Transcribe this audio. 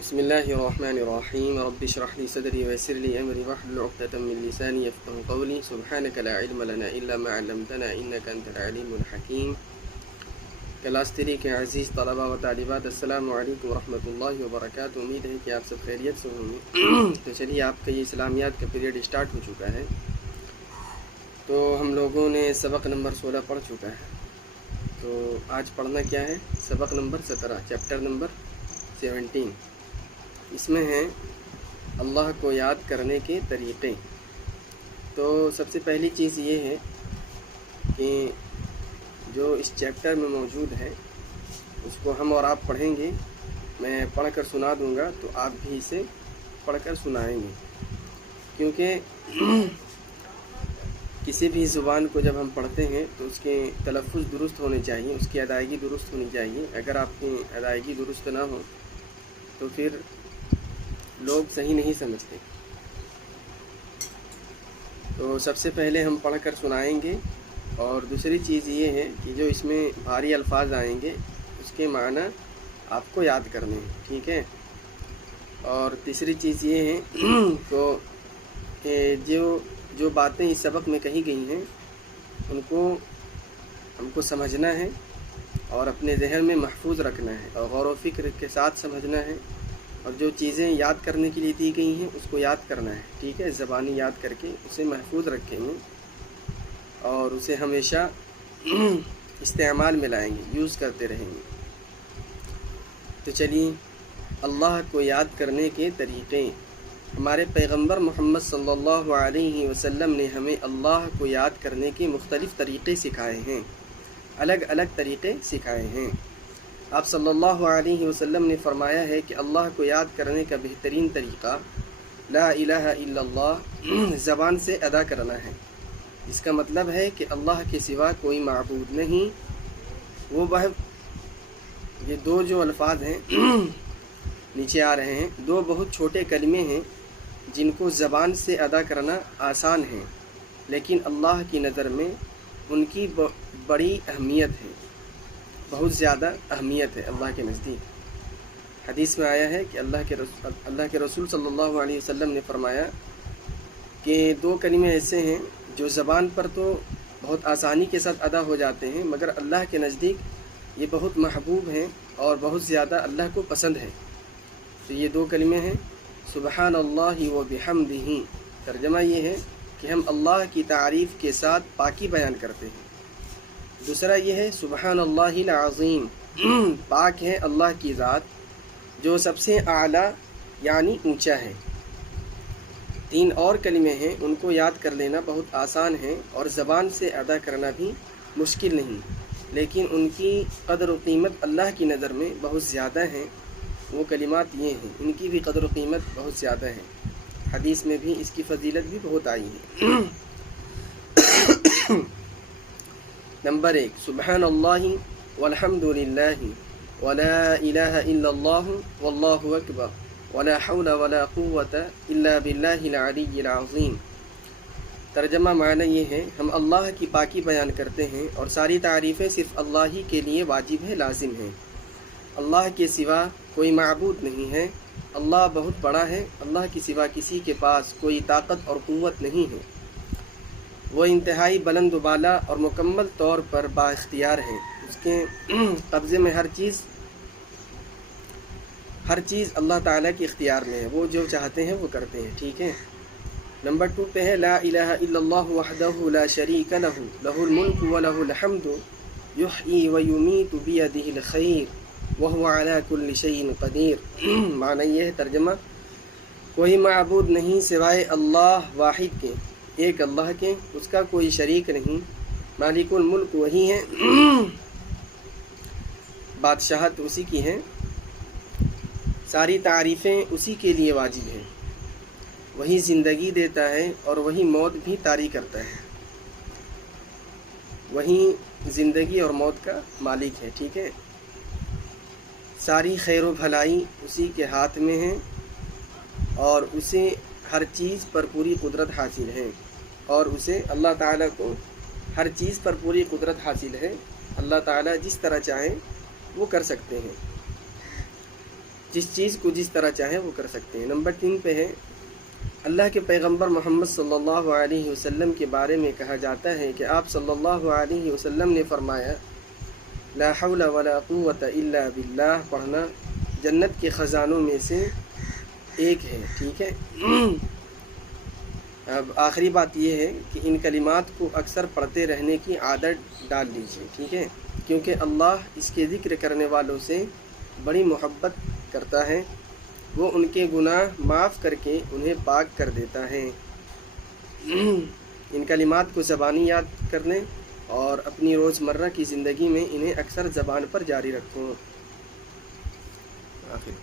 بسم اللہ الرحمن الرحیم رب اشرح لی صدری ویسر لی امری واحلل عقدۃ من لسانی یفقهوا قولی سبحانک لا علم لنا الا ما علمتنا انک انت العلیم الحکیم۔ کلاس 3 کے عزیز طلباء و طالبات، السلام علیکم ورحمۃ اللہ وبرکاتہ۔ امید ہے کہ آپ سب خیریت سے ہوں گے۔ تو چلیے، آپ کا یہ اسلامیات کا پیریڈ اسٹارٹ ہو چکا ہے۔ تو ہم لوگوں نے سبق نمبر 16 پڑھ چکا ہے۔ تو آج پڑھنا کیا ہے؟ سبق نمبر 17، چیپٹر نمبر 17۔ اس میں ہیں اللہ کو یاد کرنے کے طریقے۔ تو سب سے پہلی چیز یہ ہے کہ جو اس چیپٹر میں موجود ہے اس کو ہم اور آپ پڑھیں گے۔ میں پڑھ کر سنا دوں گا تو آپ بھی اسے پڑھ کر سنائیں گے، کیونکہ کسی بھی زبان کو جب ہم پڑھتے ہیں تو اس کے تلفظ درست ہونے چاہیے، اس کی ادائیگی درست ہونی چاہیے۔ اگر آپ کی ادائیگی درست نہ ہو تو پھر لوگ صحیح نہیں سمجھتے۔ تو سب سے پہلے ہم پڑھ کر سنائیں گے، اور دوسری چیز یہ ہے کہ جو اس میں بھاری الفاظ آئیں گے اس کے معنی آپ کو یاد کرنے ہیں، ٹھیک ہے؟ اور تیسری چیز یہ ہے تو جو باتیں اس سبق میں کہی گئی ہیں ان کو ہم کو سمجھنا ہے اور اپنے ذہن میں محفوظ رکھنا ہے، اور غور و فکر کے ساتھ سمجھنا ہے، اور جو چیزیں یاد کرنے کے لیے دی گئی ہیں اس کو یاد کرنا ہے، ٹھیک ہے؟ زبانی یاد کر کے اسے محفوظ رکھیں گے اور اسے ہمیشہ استعمال میں لائیں گے، یوز کرتے رہیں گے۔ تو چلیے، اللہ کو یاد کرنے کے طریقے۔ ہمارے پیغمبر محمد صلی اللہ علیہ وسلم نے ہمیں اللہ کو یاد کرنے کے مختلف طریقے سکھائے ہیں، الگ الگ طریقے سکھائے ہیں۔ آپ صلی اللہ علیہ وسلم نے فرمایا ہے کہ اللہ کو یاد کرنے کا بہترین طریقہ لا الہ الا اللہ زبان سے ادا کرنا ہے۔ اس کا مطلب ہے کہ اللہ کے سوا کوئی معبود نہیں۔ یہ دو جو الفاظ ہیں نیچے آ رہے ہیں، دو بہت چھوٹے کلمے ہیں جن کو زبان سے ادا کرنا آسان ہے، لیکن اللہ کی نظر میں ان کی بڑی اہمیت ہے، بہت زیادہ اہمیت ہے اللہ کے نزدیک۔ حدیث میں آیا ہے کہ اللہ کے رسول صلی اللہ علیہ وسلم نے فرمایا کہ دو کلمے ایسے ہیں جو زبان پر تو بہت آسانی کے ساتھ ادا ہو جاتے ہیں، مگر اللہ کے نزدیک یہ بہت محبوب ہیں اور بہت زیادہ اللہ کو پسند ہے۔ تو یہ دو کلمے ہیں، سبحان اللہ و بحمدہ۔ ترجمہ یہ ہے کہ ہم اللہ کی تعریف کے ساتھ پاکی بیان کرتے ہیں۔ دوسرا یہ ہے سبحان اللہ العظیم، پاک ہے اللہ کی ذات جو سب سے اعلیٰ یعنی اونچا ہے۔ تین اور کلمے ہیں، ان کو یاد کر لینا بہت آسان ہے اور زبان سے ادا کرنا بھی مشکل نہیں، لیکن ان کی قدر و قیمت اللہ کی نظر میں بہت زیادہ ہیں۔ وہ کلمات یہ ہیں، ان کی بھی قدر و قیمت بہت زیادہ ہے، حدیث میں بھی اس کی فضیلت بھی بہت آئی ہے۔ نمبر 1، سبحان اللہ والحمد للہ ولا الہ الا اللہ واللہ اکبر ولا حول ولا قوة الا باللہ العلی العظیم۔ ترجمہ معنی یہ ہے، ہم اللہ کی پاکی بیان کرتے ہیں اور ساری تعریفیں صرف اللہ ہی کے لیے واجب ہے، لازم ہیں۔ اللہ کے سوا کوئی معبود نہیں ہے، اللہ بہت بڑا ہے، اللہ کے سوا کسی کے پاس کوئی طاقت اور قوت نہیں ہے، وہ انتہائی بلند و بالا اور مکمل طور پر با اختیار ہے، اس کے قبضے میں ہر چیز اللہ تعالیٰ کے اختیار میں ہے، وہ جو چاہتے ہیں وہ کرتے ہیں، ٹھیک ہے؟ نمبر 2 پہ ہے لا الہ الا اللہ وحدہ لا شریک لہ لہ الملک ولہ الحمد یحیی ویمیت بیدہ الخیر وہو علی کل شیء قدیر۔ معنی یہ ہے، ترجمہ، کوئی معبود نہیں سوائے اللہ واحد کے، ایک اللہ کے، اس کا کوئی شریک نہیں، مالک الملک وہی ہے، بادشاہت اسی کی ہے، ساری تعریفیں اسی کے لیے واجب ہیں، وہی زندگی دیتا ہے اور وہی موت بھی طاری کرتا ہے، وہی زندگی اور موت کا مالک ہے، ٹھیک ہے؟ ساری خیر و بھلائی اسی کے ہاتھ میں ہے اور اسے ہر چیز پر پوری قدرت حاصل ہے، اور اسے اللہ تعالیٰ کو ہر چیز پر پوری قدرت حاصل ہے۔ اللہ تعالیٰ جس طرح چاہیں وہ کر سکتے ہیں۔ جس چیز کو جس طرح چاہیں وہ کر سکتے ہیں۔ نمبر 3 پہ ہے اللہ کے پیغمبر محمد صلی اللہ علیہ وسلم کے بارے میں کہا جاتا ہے کہ آپ صلی اللہ علیہ وسلم نے فرمایا لا حول ولا قوت الا باللہ پڑھنا جنت کے خزانوں میں سے ایک ہے، ٹھیک ہے۔ اب آخری بات یہ ہے کہ ان کلمات کو اکثر پڑھتے رہنے کی عادت ڈال لیجیے، ٹھیک ہے، کیونکہ اللہ اس کے ذکر کرنے والوں سے بڑی محبت کرتا ہے، وہ ان کے گناہ معاف کر کے انہیں پاک کر دیتا ہے۔ ان کلمات کو زبانی یاد کر لیں اور اپنی روزمرہ کی زندگی میں انہیں اکثر زبان پر جاری رکھیں۔ آخر